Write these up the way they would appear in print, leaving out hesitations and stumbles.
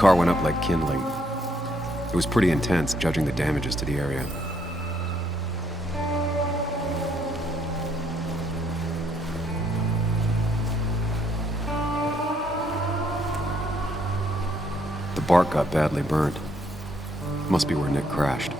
car went up like kindling. It was pretty intense, judging the damages to the area. The bark got badly burned. Must be where Nick crashed.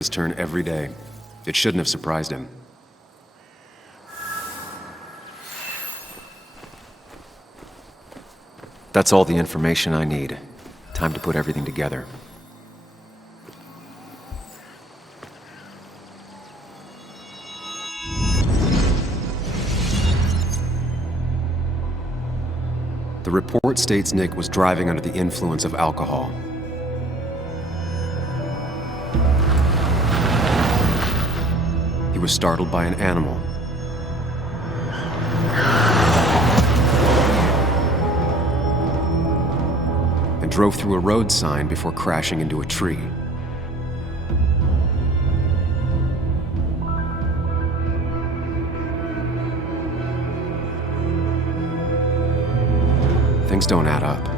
His turn every day. It shouldn't have surprised him. That's all the information I need. Time to put everything together. The report states Nick was driving under the influence of alcohol. He was startled by an animal. And drove through a road sign before crashing into a tree. Things don't add up.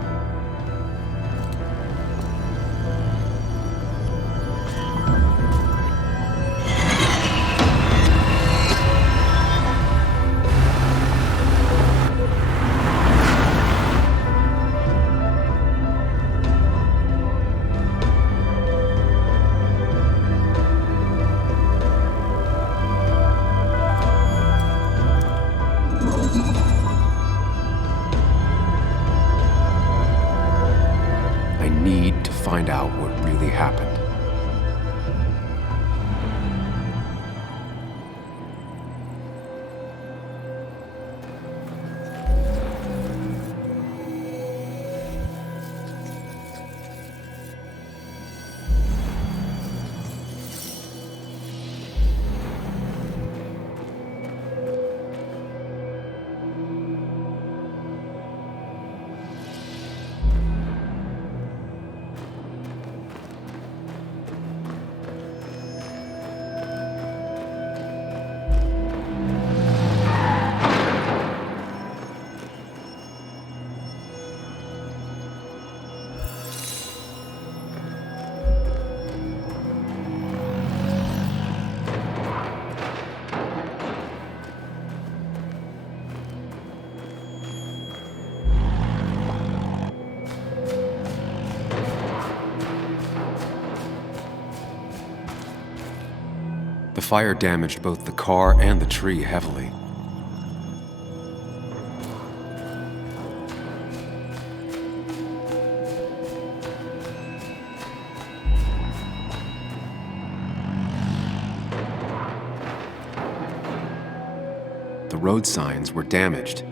Find out what really happened. fire damaged both the car and the tree heavily. The road signs were damaged,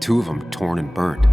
2 of them torn and burned.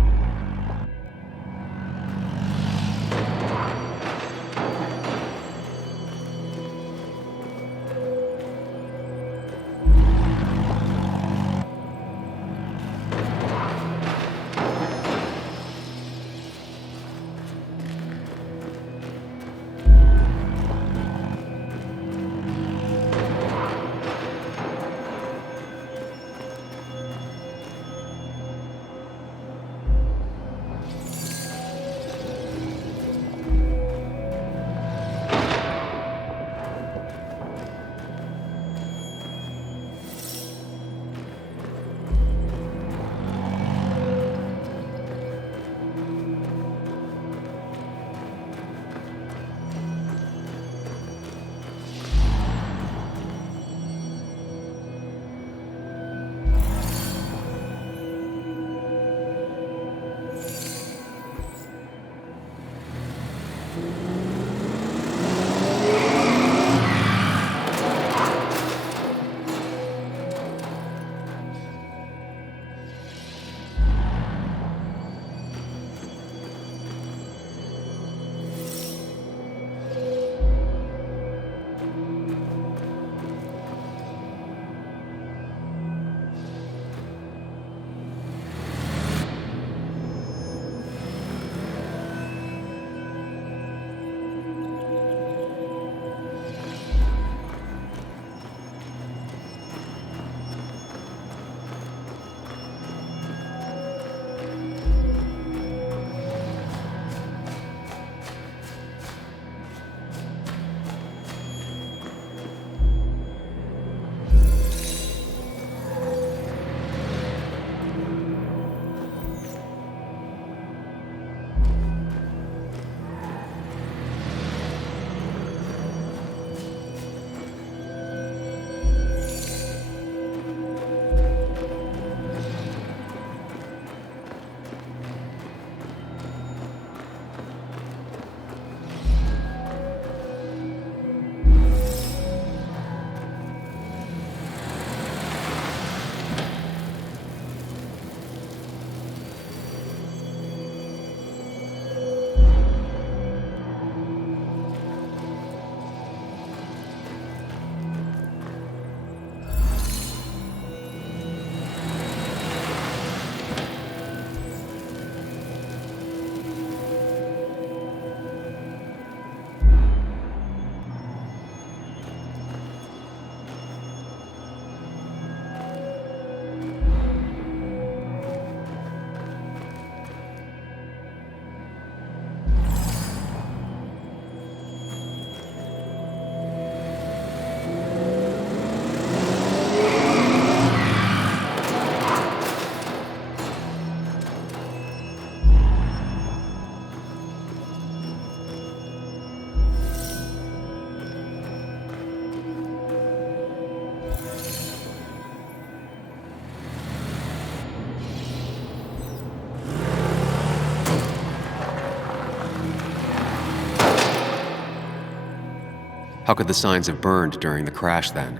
How could the signs have burned during the crash then?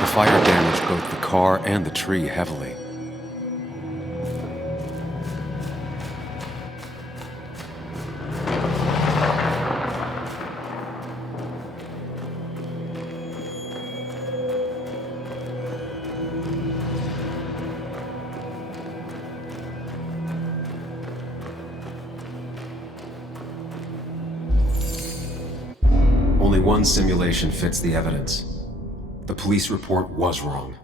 The fire damaged both the car and the tree heavily. Only one simulation fits the evidence. The police report was wrong.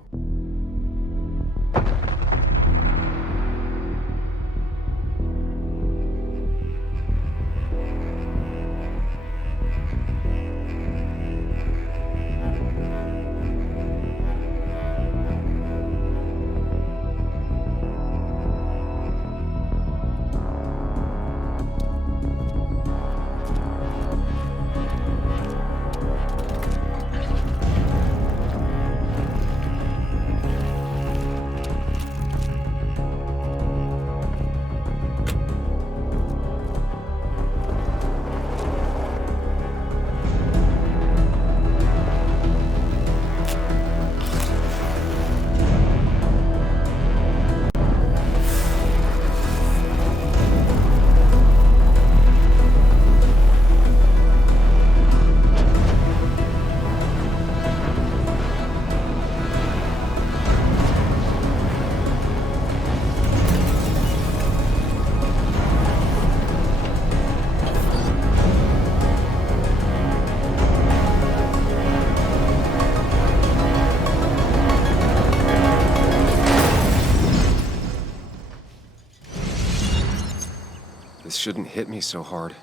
This shouldn't hit me so hard.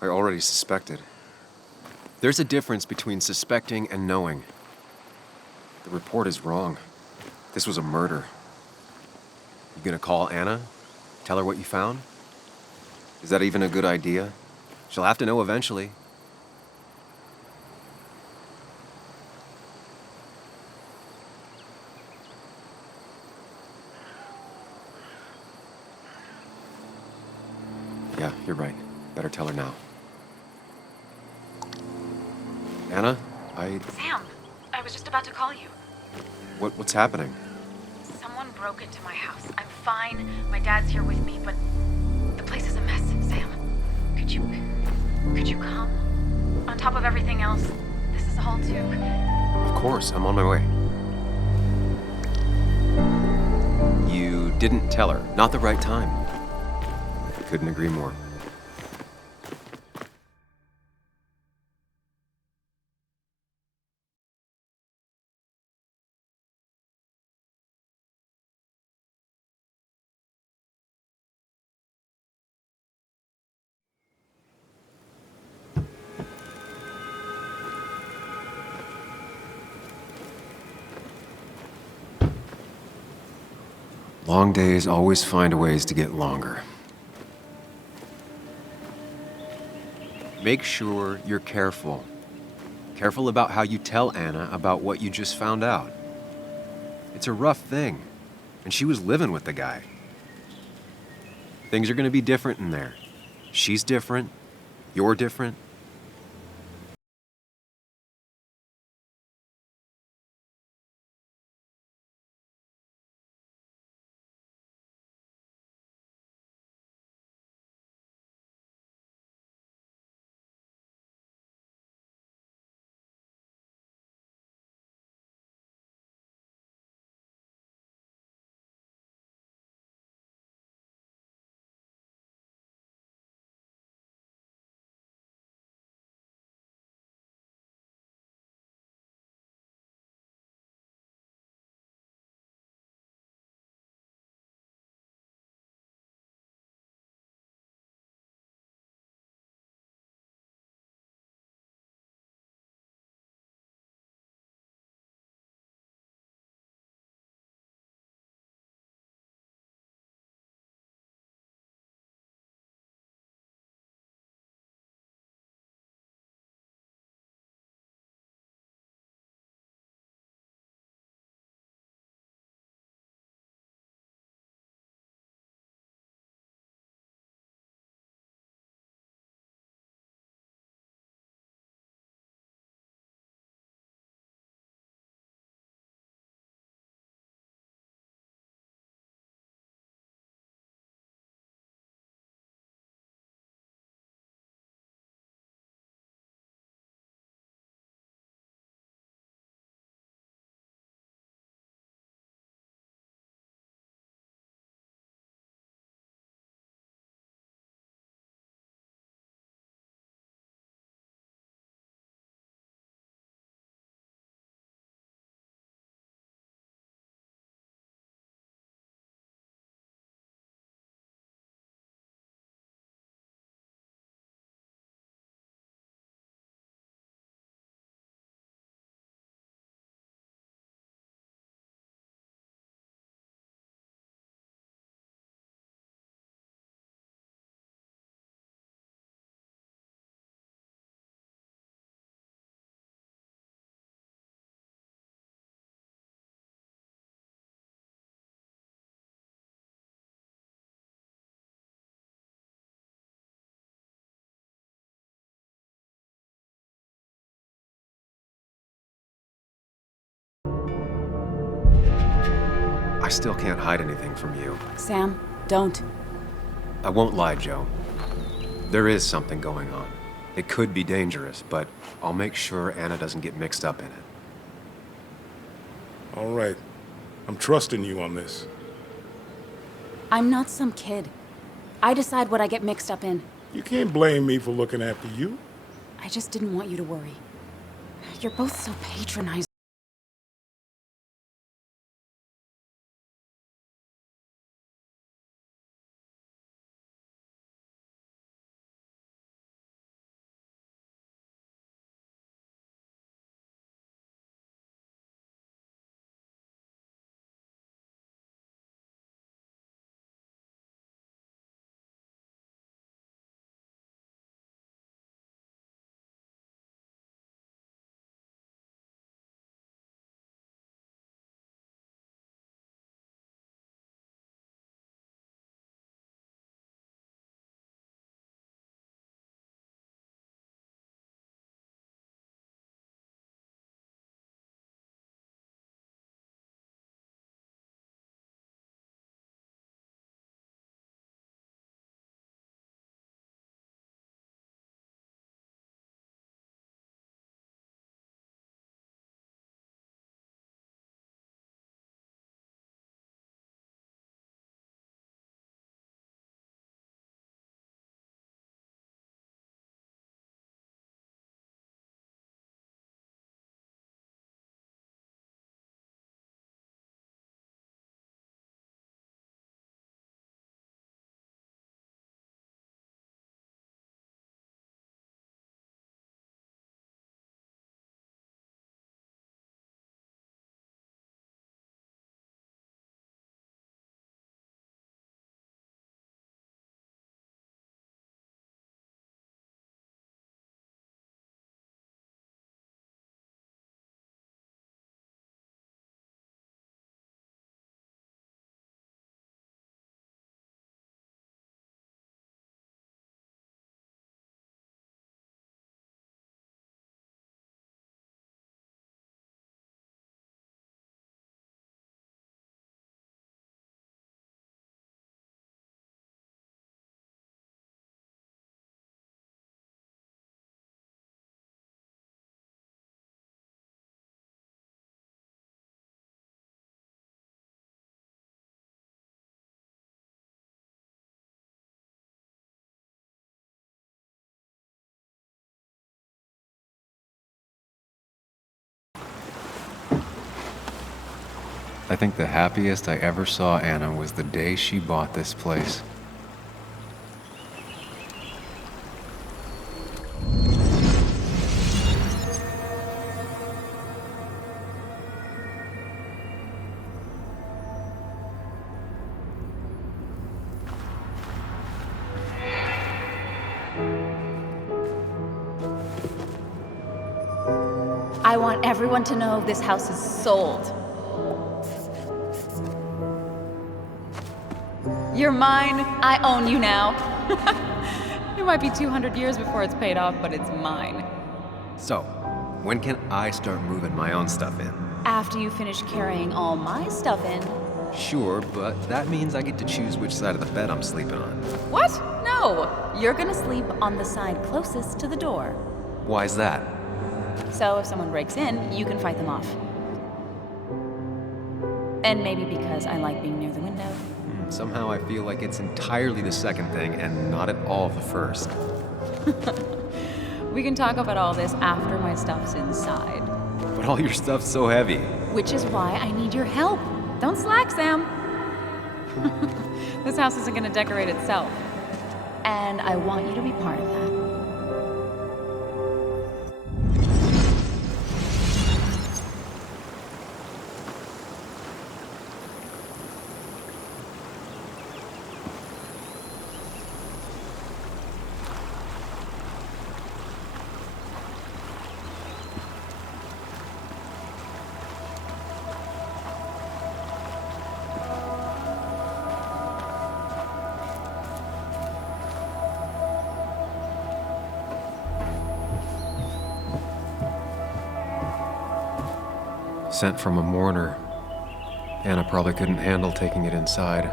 I already suspected. There's a difference between suspecting and knowing. The report is wrong. This was a murder. You gonna call Anna? Tell her what you found? Is that even a good idea? She'll have to know eventually. Yeah, you're right. Better tell her now. Anna, Sam, I was just about to call you. What's happening? Someone broke into my house. I'm fine. My dad's here with me, but the place is a mess, Sam. Could you come? On top of everything else, this is all too... Of course, I'm on my way. You didn't tell her. Not the right time. Couldn't agree more. Long days always find ways to get longer. Make sure you're careful. Careful about how you tell Anna about what you just found out. It's a rough thing, and she was living with the guy. Things are gonna be different in there. She's different, you're different. I still can't hide anything from you. Sam, don't. I won't lie, Joe. There is something going on. It could be dangerous, but I'll make sure Anna doesn't get mixed up in it. All right. I'm trusting you on this. I'm not some kid. I decide what I get mixed up in. You can't blame me for looking after you. I just didn't want you to worry. You're both so patronizing. I think the happiest I ever saw Anna was the day she bought this place. I want everyone to know this house is sold. You're mine. I own you now. It might be 200 years before it's paid off, but it's mine. So, when can I start moving my own stuff in? After you finish carrying all my stuff in. Sure, but that means I get to choose which side of the bed I'm sleeping on. What? No. You're gonna sleep on the side closest to the door. Why's that? So if someone breaks in, you can fight them off. And maybe because I like being near the window. Somehow I feel like it's entirely the second thing and not at all the first. We can talk about all this after my stuff's inside. But all your stuff's so heavy. Which is why I need your help. Don't slack, Sam. This house isn't gonna decorate itself. And I want you to be part of that. Sent from a mourner. Anna probably couldn't handle taking it inside.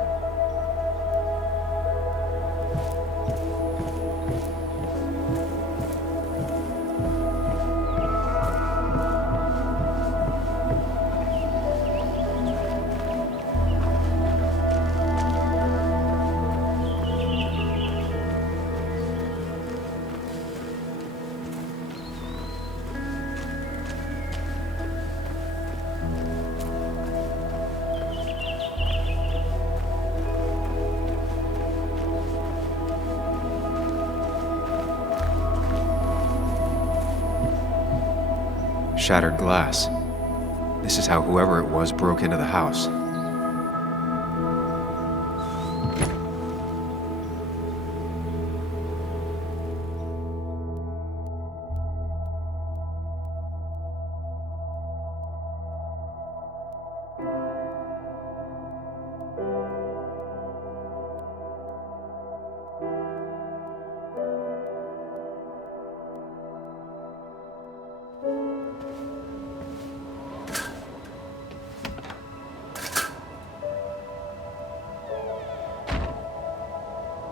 Shattered glass. This is how whoever it was broke into the house.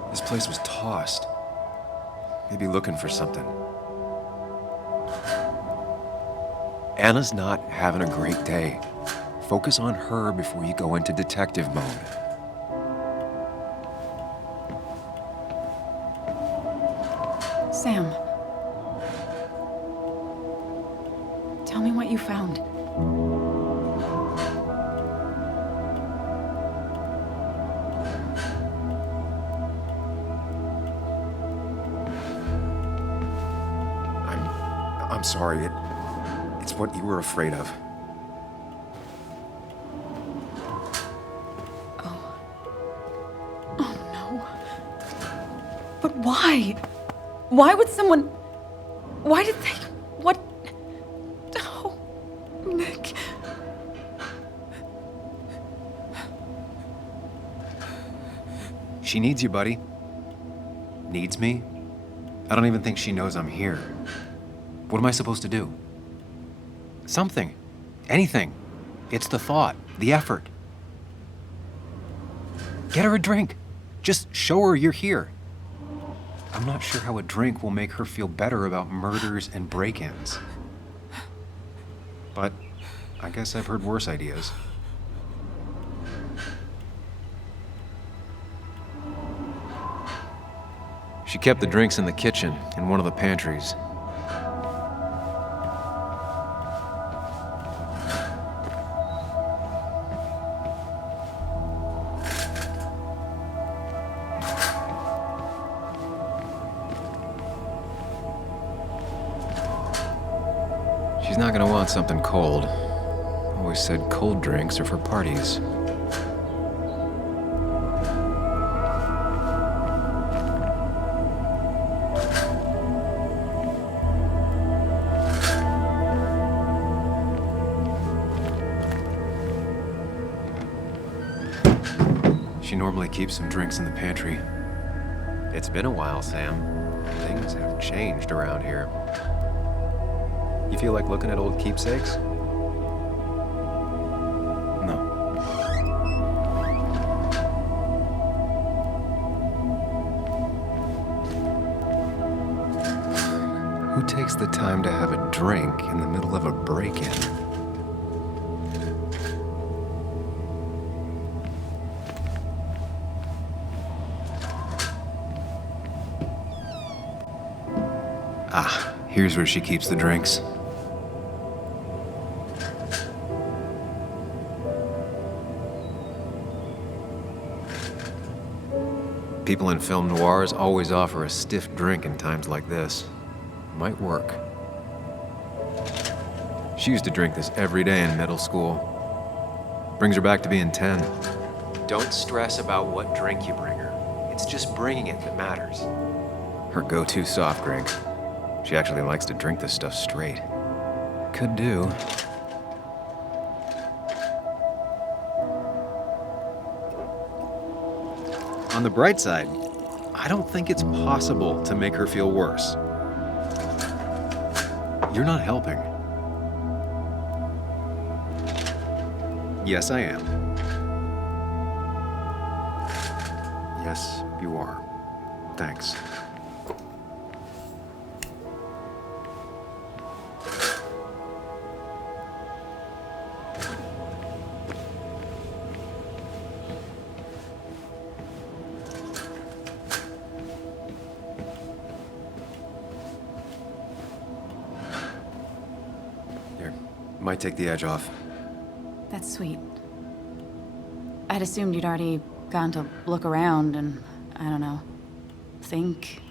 This place was tossed. Maybe looking for something. Anna's not having a great day. Focus on her before you go into detective mode. Sam. Tell me what you found. I'm sorry. It's what you were afraid of. Oh no. But why? Why would someone... Why did they... What... Oh, Nick. She needs you, buddy. Needs me? I don't even think she knows I'm here. What am I supposed to do? Something. Anything. It's the thought, the effort. Get her a drink. Just show her you're here. I'm not sure how a drink will make her feel better about murders and break-ins. But I guess I've heard worse ideas. She kept the drinks in the kitchen, in one of the pantries. She's not gonna want something cold. Always said cold drinks are for parties. She normally keeps some drinks in the pantry. It's been a while, Sam. Things have changed around here. You feel like looking at old keepsakes? No. Who takes the time to have a drink in the middle of a break-in? Ah, here's where she keeps the drinks. People in film noirs always offer a stiff drink in times like this. Might work. She used to drink this every day in middle school. Brings her back to being 10. Don't stress about what drink you bring her. It's just bringing it that matters. Her go-to soft drink. She actually likes to drink this stuff straight. Could do. On the bright side, I don't think it's possible to make her feel worse. You're not helping. Yes, I am. Yes, you are. Thanks. Might take the edge off. That's sweet. I'd assumed you'd already gone to look around and, I don't know, think.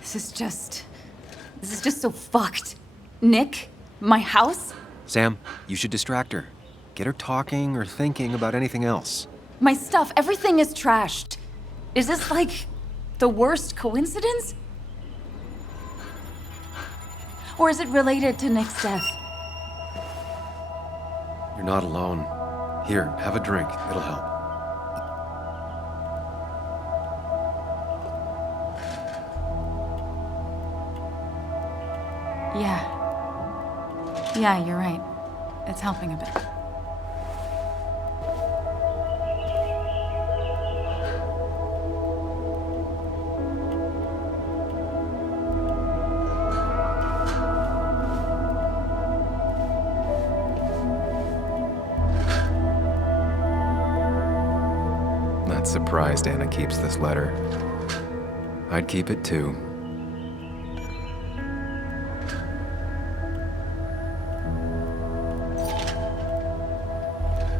This is just so fucked. Nick? My house? Sam, you should distract her. Get her talking or thinking about anything else. My stuff, everything is trashed. Is this like the worst coincidence? Or is it related to Nick's death? You're not alone. Here, have a drink. It'll help. Yeah, you're right. It's helping a bit. Not surprised Anna keeps this letter. I'd keep it too.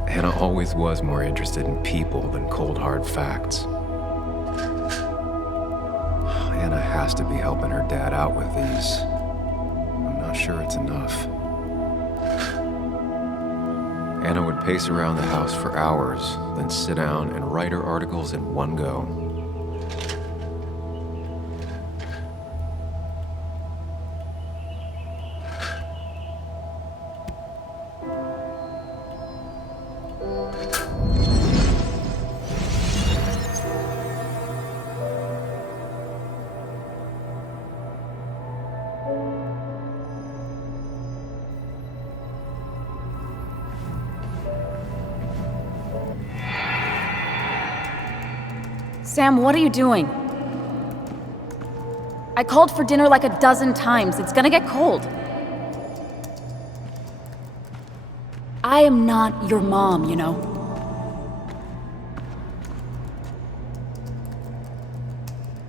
Anna always was more interested in people than cold, hard facts. Anna has to be helping her dad out with these. I'm not sure it's enough. Anna would pace around the house for hours, then sit down and write her articles in one go. Sam, what are you doing? I called for dinner like a dozen times. It's gonna get cold. I am not your mom, you know.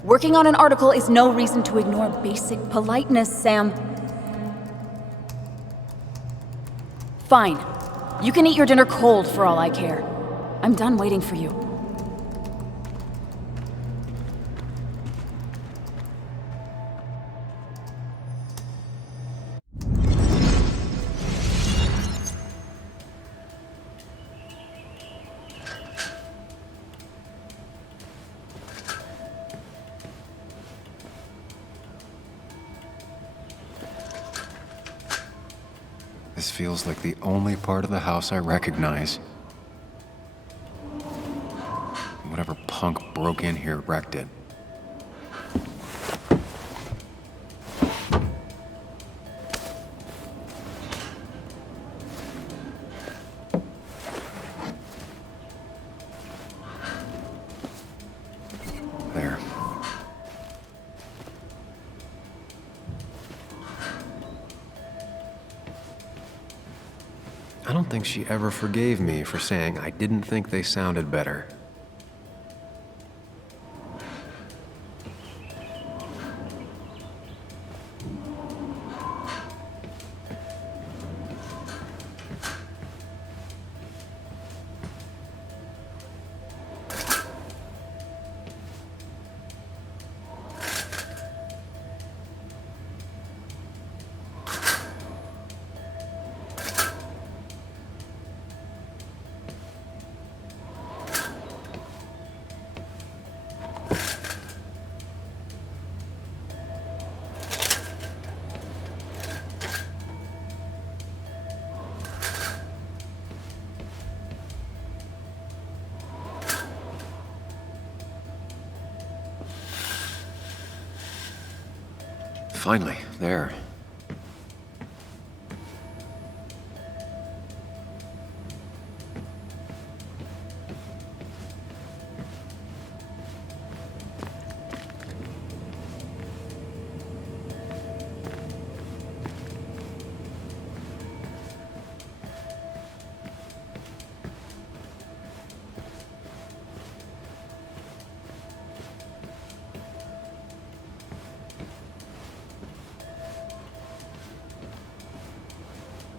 Working on an article is no reason to ignore basic politeness, Sam. Fine. You can eat your dinner cold for all I care. I'm done waiting for you. feels like the only part of the house I recognize. Whatever punk broke in here wrecked it. There. I don't think she ever forgave me for saying I didn't think they sounded better. Finally, there.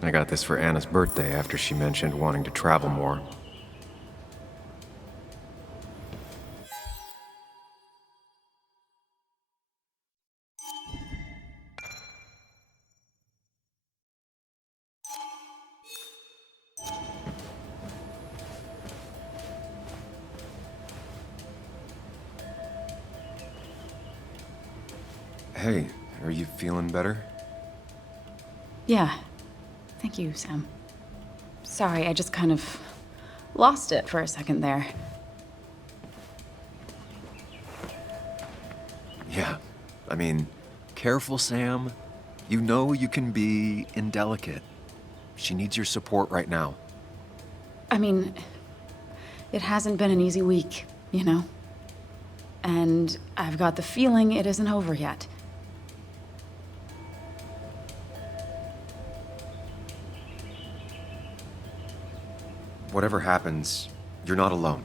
I got this for Anna's birthday after she mentioned wanting to travel more. Hey, are you feeling better? Yeah. Thank you, Sam. Sorry, I just kind of lost it for a second there. Yeah, I mean, careful, Sam. You know you can be indelicate. She needs your support right now. I mean, it hasn't been an easy week, you know? And I've got the feeling it isn't over yet. Whatever happens, you're not alone.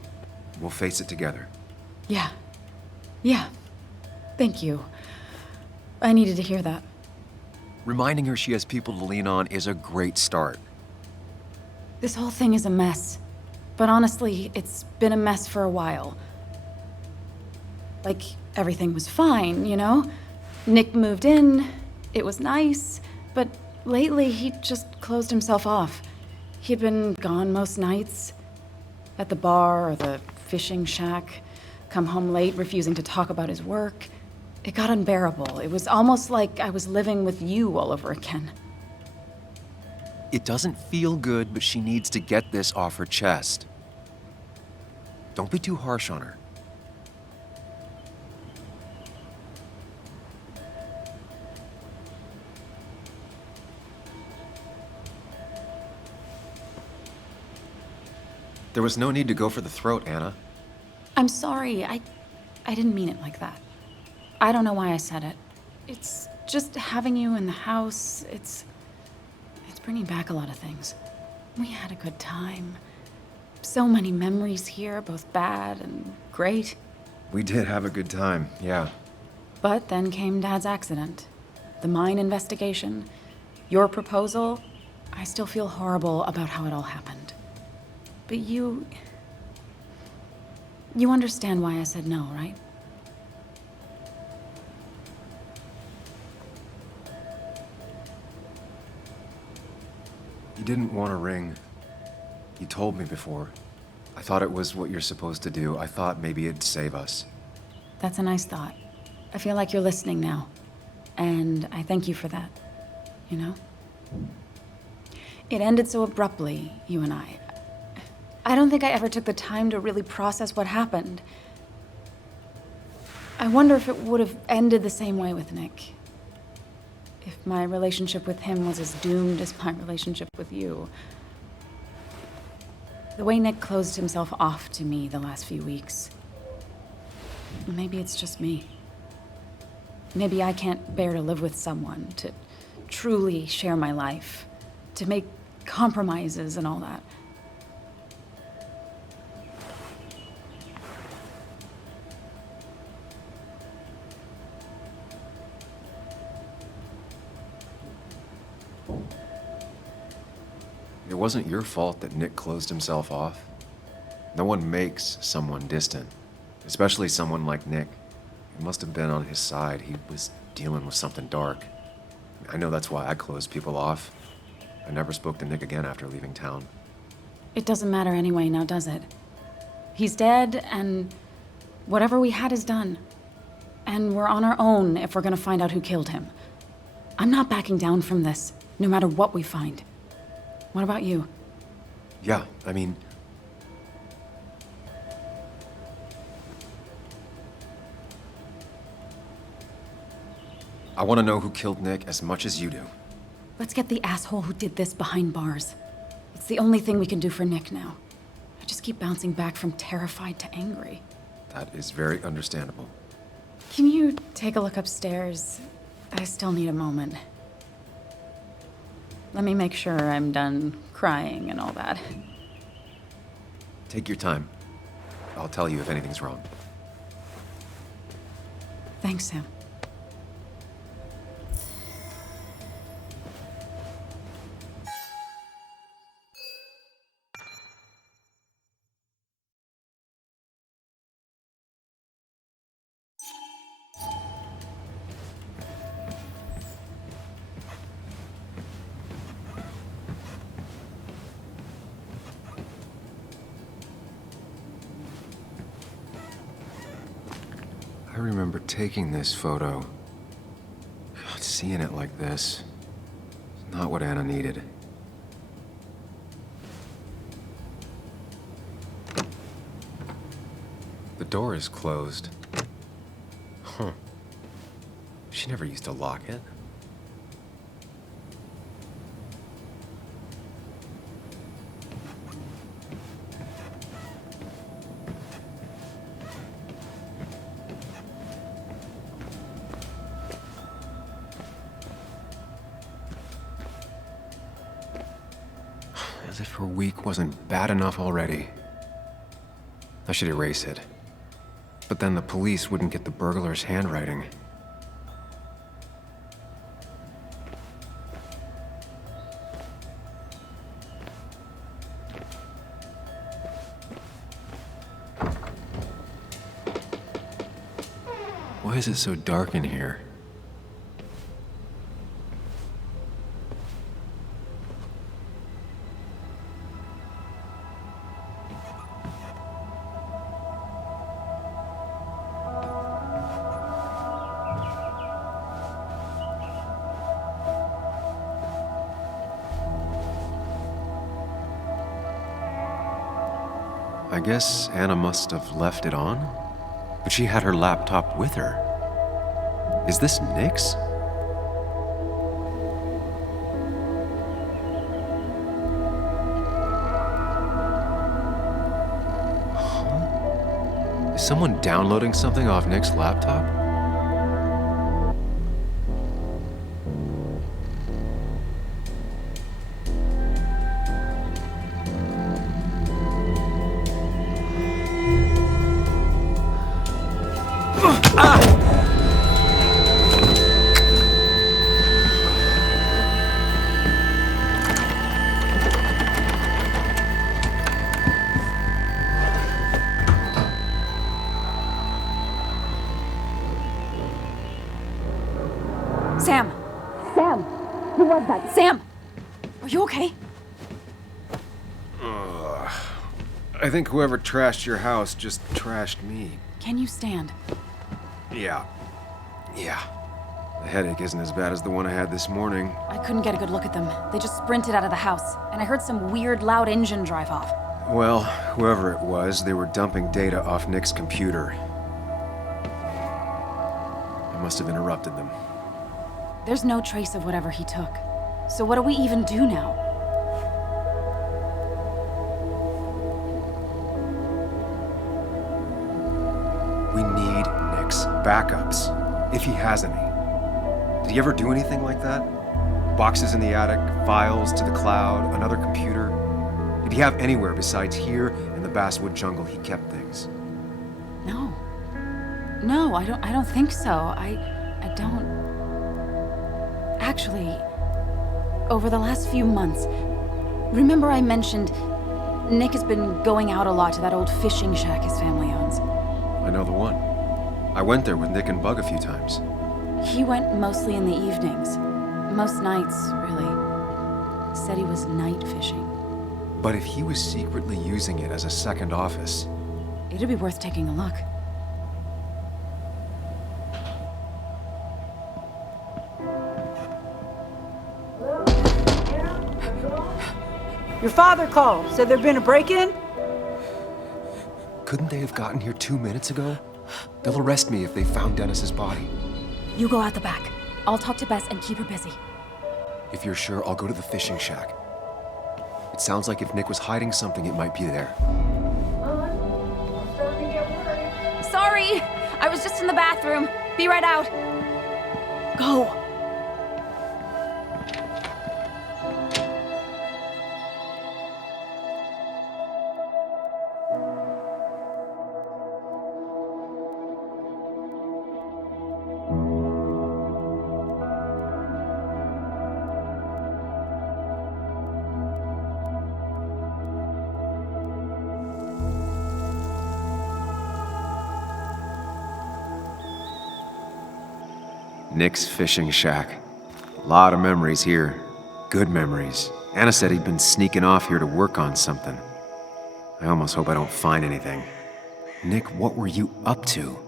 We'll face it together. Yeah. Yeah. Thank you. I needed to hear that. Reminding her she has people to lean on is a great start. This whole thing is a mess. But honestly, it's been a mess for a while. Like, everything was fine, you know? Nick moved in, it was nice, but lately he just closed himself off. He'd been gone most nights, at the bar or the fishing shack, come home late, refusing to talk about his work. It got unbearable. It was almost like I was living with you all over again. It doesn't feel good, but she needs to get this off her chest. Don't be too harsh on her. There was no need to go for the throat, Anna. I'm sorry. I didn't mean it like that. I don't know why I said it. It's just having you in the house. It's bringing back a lot of things. We had a good time. So many memories here, both bad and great. We did have a good time, yeah. But then came Dad's accident. The mine investigation. Your proposal. I still feel horrible about how it all happened. But you understand why I said no, right? You didn't want a ring. You told me before. I thought it was what you're supposed to do. I thought maybe it'd save us. That's a nice thought. I feel like you're listening now. And I thank you for that. You know? It ended so abruptly, you and I. I don't think I ever took the time to really process what happened. I wonder if it would have ended the same way with Nick. If my relationship with him was as doomed as my relationship with you. The way Nick closed himself off to me the last few weeks. Maybe it's just me. Maybe I can't bear to live with someone, to truly share my life, to make compromises and all that. It wasn't your fault that Nick closed himself off. No one makes someone distant, especially someone like Nick. It must have been on his side. He was dealing with something dark. I know that's why I closed people off. I never spoke to Nick again after leaving town. It doesn't matter anyway, now does it? He's dead, and whatever we had is done. And we're on our own if we're gonna find out who killed him. I'm not backing down from this, no matter what we find. What about you? Yeah, I mean... I want to know who killed Nick as much as you do. Let's get the asshole who did this behind bars. It's the only thing we can do for Nick now. I just keep bouncing back from terrified to angry. That is very understandable. Can you take a look upstairs? I still need a moment. Let me make sure I'm done crying and all that. Take your time. I'll tell you if anything's wrong. Thanks, Sam. I remember taking this photo. God, seeing it like this. It's not what Anna needed. The door is closed. Huh. She never used to lock it. As if her week wasn't bad enough already. I should erase it. But then the police wouldn't get the burglar's handwriting. Why is it so dark in here? I guess Anna must have left it on, but she had her laptop with her. Is this Nick's? Huh? Is someone downloading something off Nick's laptop? Sam! Sam! Who was that? Sam! Are you okay? I think whoever trashed your house just trashed me. Can you stand? Yeah. The headache isn't as bad as the one I had this morning. I couldn't get a good look at them. They just sprinted out of the house, and I heard some weird, loud engine drive off. Well, whoever it was, they were dumping data off Nick's computer. I must have interrupted them. There's no trace of whatever he took. So what do we even do now? We need Nick's backups, if he has any. Did he ever do anything like that? Boxes in the attic, files to the cloud, another computer? Did he have anywhere besides here in the basswood jungle he kept things? No. No, I don't think so. I don't... Actually, over the last few months, remember I mentioned Nick has been going out a lot to that old fishing shack his family owns? I know the one. I went there with Nick and Bug a few times. He went mostly in the evenings. Most nights, really. Said he was night fishing. But if he was secretly using it as a second office... It'd be worth taking a look. Your father called. Said there'd been a break-in? Couldn't they have gotten here 2 minutes ago? They'll arrest me if they found Dennis's body. You go out the back. I'll talk to Bess and keep her busy. If you're sure, I'll go to the fishing shack. It sounds like if Nick was hiding something, it might be there. Sorry! I was just in the bathroom. Be right out. Go. Nick's fishing shack. A lot of memories here. Good memories. Anna said he'd been sneaking off here to work on something. I almost hope I don't find anything. Nick, what were you up to?